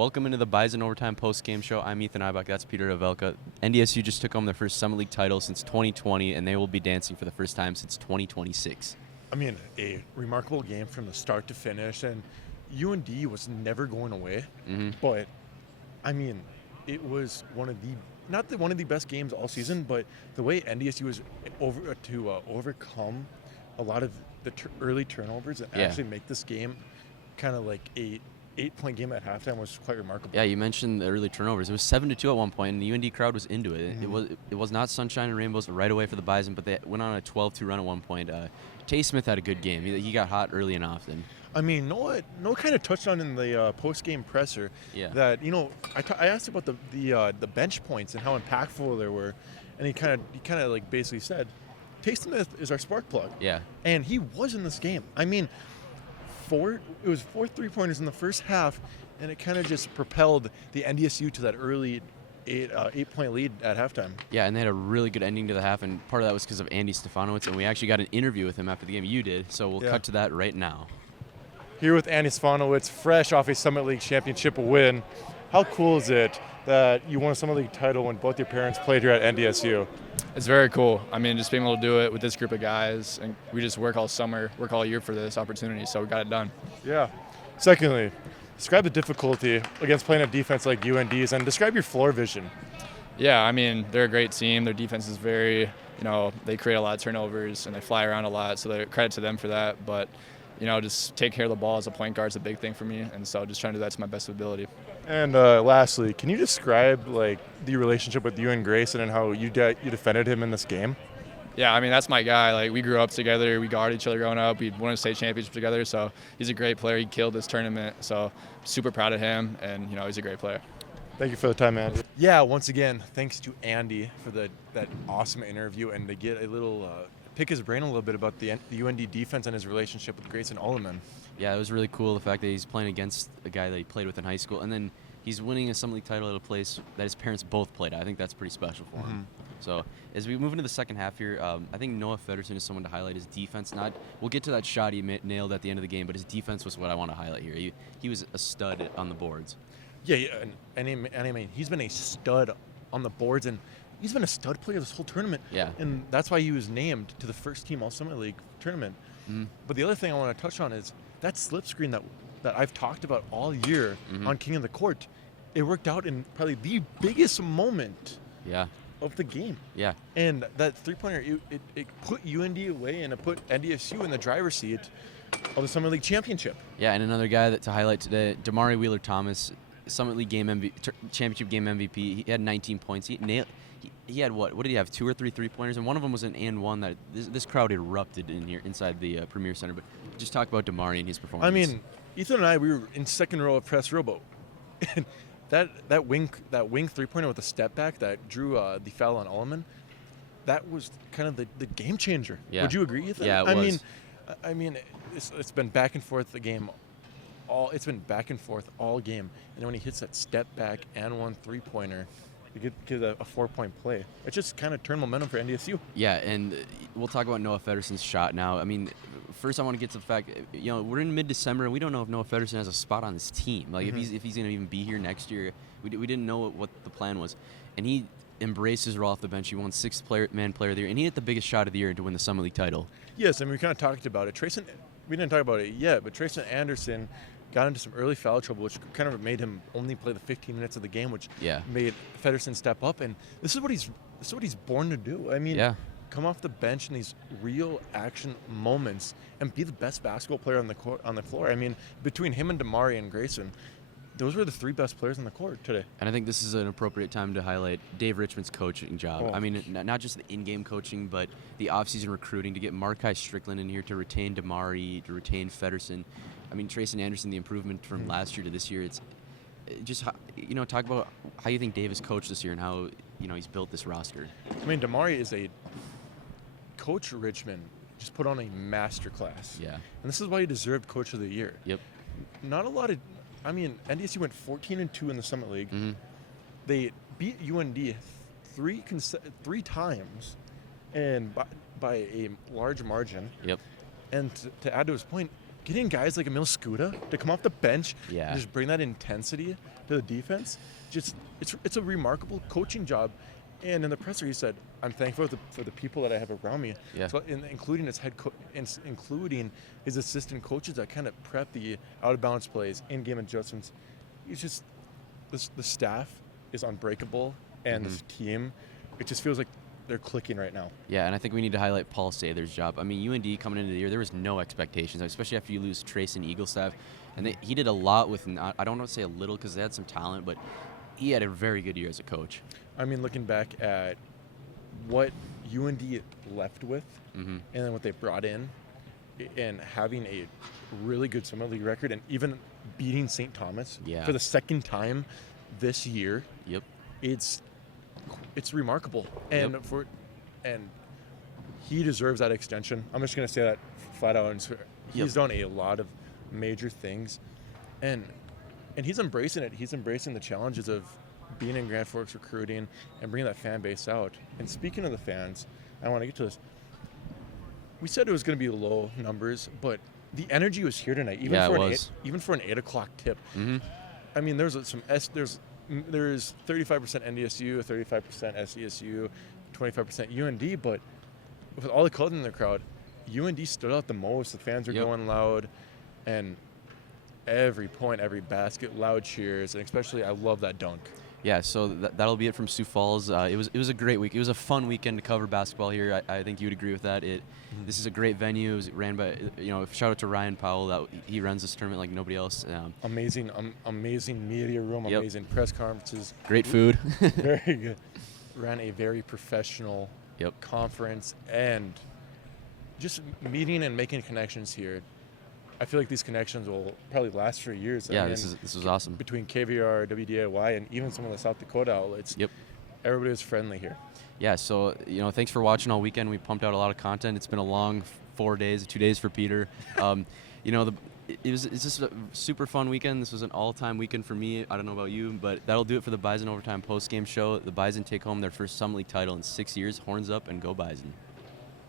Welcome into the Bison Overtime Postgame Show. I'm Ethan Ibach. That's Peter Havelka. NDSU just took home their first Summit League title since 2020, and they will be dancing for the first time since 2026. I mean, a remarkable game from the start to finish, and UND was never going away. But, I mean, it was one of the best games all season, but the way NDSU was overcome a lot of the early turnovers and actually make this game kind of like a 8-point game at halftime was quite remarkable. Yeah, you mentioned the early turnovers. It was 7-2 at one point, and the UND crowd was into it. It was not sunshine and rainbows right away for the Bison, but they went on a 12-2 run at one point. Tay Smith had a good game. He got hot early and often. I mean, Noah kind of touched on in the post-game presser that, I asked about the bench points and how impactful they were, and he kind of like basically said, Tay Smith is our spark plug. Yeah. And he was in this game. I mean, it was 4 3-pointers in the first half, and it kind of just propelled the NDSU to that early 8-point lead at halftime. Yeah, and they had a really good ending to the half, and part of that was because of Andy Stefanowicz, and we actually got an interview with him after the game. You did, so we'll cut to that right now. Here with Andy Stefanowicz, fresh off a Summit League championship win. How cool is it that you won a Summit League title when both your parents played here at NDSU? It's very cool. I mean, just being able to do it with this group of guys, and we just work all summer, work all year for this opportunity, so we got it done. Yeah. Secondly, describe the difficulty against playing a defense like UND's, and describe your floor vision. Yeah, I mean, they're a great team. Their defense is very, they create a lot of turnovers, and they fly around a lot, so credit to them for that. But, just take care of the ball as a point guard is a big thing for me, and so just trying to do that to my best ability. And lastly, can you describe the relationship with you and Grayson and how you defended him in this game? Yeah, I mean, that's my guy. We grew up together. We guarded each other growing up. We won a state championship together, so he's a great player. He killed this tournament, so super proud of him, and, he's a great player. Thank you for the time, man. Yeah, once again, thanks to Andy for that awesome interview, and to get a little pick his brain a little bit about the UND defense and his relationship with Grayson Alleman. Yeah, it was really cool, the fact that he's playing against a guy that he played with in high school, and then he's winning a Summit League title at a place that his parents both played at. I think that's pretty special for him. So as we move into the second half here, I think Noah Feddersen is someone to highlight. His defense, we'll get to that shot he nailed at the end of the game, but his defense was what I want to highlight here. He was a stud on the boards. Yeah, and I mean, he's been a stud on the boards, and he's been a stud player this whole tournament. Yeah. And that's why he was named to the first team All-Summit League tournament. But the other thing I want to touch on is that slip screen that I've talked about all year on King of the Court. It worked out in probably the biggest moment of the game. Yeah. And that three-pointer, it put UND away, and it put NDSU in the driver's seat of the Summit League championship. Yeah, and another guy to highlight today, Damari Wheeler-Thomas, Summit League championship game MVP. He had 19 points. He had what did he have? 2 or 3 3-pointers, and one of them was an and one that this crowd erupted in here inside the Premier Center. But just talk about Damari and his performance. I mean, Ethan and I, we were in second row of press row, but that wing 3-pointer with a step back that drew the foul on Alleman, that was kind of the game changer. Yeah. Would you agree, Ethan? Yeah, it was. I mean, it's been back and forth the game. It's been back and forth all game, and then when he hits that step back and 1 3-pointer, you get a 4-point play. It just kind of turned momentum for NDSU. Yeah, and we'll talk about Noah Feddersen's shot now. I mean, first I want to get to the fact, we're in mid-December, and we don't know if Noah Feddersen has a spot on this team. If he's going to even be here next year. We didn't know what the plan was. And he embraced his role off the bench. He won 6th man player of the year, and he hit the biggest shot of the year to win the Summit League title. Yes, and we kind of talked about it. We didn't talk about it yet, but Trayson Anderson got into some early foul trouble, which kind of made him only play the 15 minutes of the game, which made Feddersen step up. And this is what he's born to do. I mean, come off the bench in these real action moments and be the best basketball player on the floor. I mean, between him and Damari and Grayson, those were the 3 best players on the court today. And I think this is an appropriate time to highlight Dave Richmond's coaching job. I mean, not just the in-game coaching, but the offseason recruiting to get Markai Strickland in here to retain Damari, to retain Feddersen. I mean, Trayson Anderson, the improvement from last year to this year, it's just, talk about how you think Dave has coached this year and how, he's built this roster. I mean, Damari is Coach Richmond just put on a masterclass. Yeah. And this is why he deserved Coach of the Year. Yep. Not a lot of, NDSU went 14-2 in the Summit League. They beat UND three times, and by a large margin. Yep. And to add to his point, getting guys like Emil Skuda to come off the bench Yeah. and just bring that intensity to the defense, just it's a remarkable coaching job. And in the presser, he said, "I'm thankful for the people that I have around me, Yeah. so, including his including his assistant coaches that kind of prep the out of balance plays, in-game adjustments. He's just the staff is unbreakable, and this team, it just feels like they're clicking right now." Yeah, and I think we need to highlight Paul Sather's job. I mean, UND coming into the year, there was no expectations, especially after you lose Trace and Eaglestaff. And he did a lot with, I don't want to say a little because they had some talent, but he had a very good year as a coach. I mean, looking back at what UND left with, and then what they brought in, and having a really good summer league record, and even beating St. Thomas for the second time this year. Yep. It's remarkable, and and he deserves that extension. I'm just gonna say that flat out. And he's done a lot of major things, and he's embracing it. He's embracing the challenges of being in Grand Forks recruiting and bringing that fan base out. And speaking of the fans, I want to get to this. We said it was going to be low numbers, but the energy was here tonight, even for an 8 o'clock tip. I mean, there's 35% NDSU, 35% SDSU, 25% UND, but with all the colors in the crowd, UND stood out the most. The fans were going loud, and every point, every basket, loud cheers, and especially I love that dunk. Yeah, so that'll be it from Sioux Falls. It was a great week. It was a fun weekend to cover basketball here. I think you would agree with that. This is a great venue. It was ran by, shout out to Ryan Powell. That he runs this tournament like nobody else. Amazing media room, amazing press conferences. Great food. Very good. Ran a very professional conference, and just meeting and making connections here. I feel like these connections will probably last for years. Yeah, this was awesome. Between KVR, WDIY, and even some of the South Dakota outlets. Everybody was friendly here. Yeah, so thanks for watching all weekend. We pumped out a lot of content. It's been a long 4 days, 2 days for Peter. It's just a super fun weekend. This was an all-time weekend for me. I don't know about you, but that'll do it for the Bison Overtime postgame show. The Bison take home their first Summit League title in 6 years. Horns up and go Bison.